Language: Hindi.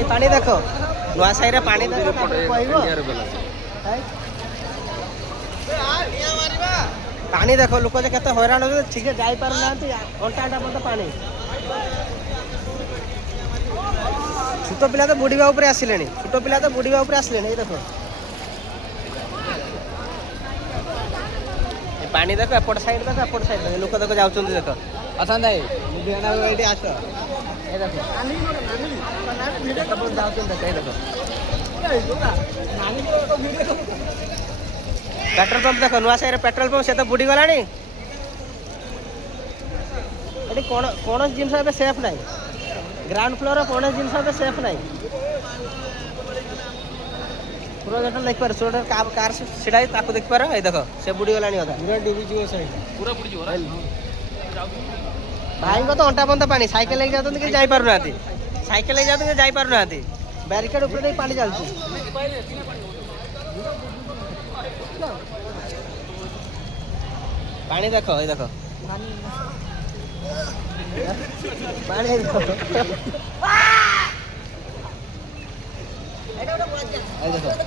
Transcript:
भाई पानी देखो नुआ साई रे पानी देखो पानी देखो लोक जे केते हैरान हो ठीक है जाई पार ना घंटा घंटा पर्यंत पानी छोट पिला तो बुड़ीबा ऊपर आसिले छोट पिला तो बुड़ीबा ऊपर आसिले देखो पानी देखो एपट साइड देखो एपट साइड देखो लोक देखो जाउछन देखो असन दाई मुझे ना एठी आस ए देखो जाउछन देखो ए देखो पेट्रोल पंप देखो नुआ साई रे पेट्रोल पंप से तो बुड़ी गलानी एठी कोन जिंस ए सेफ नाही ground floor cone jeans a safe नाही पूरा जटा देख पार सोडर कार सिडा ताको देख पार ए देखो से बुड़ी गलानी होता पूरा डूबी जीव साइड पूरा बुड़ी जीव भाई को तो अंटा पंता पानी साइकिल ले जाते कि जाई पारु नाती साइकिल ले जाते कि जाई पारु नाती बैरिकेड ऊपर दे पानी चलती पानी देखो ए देखो पानी देखो ए देखो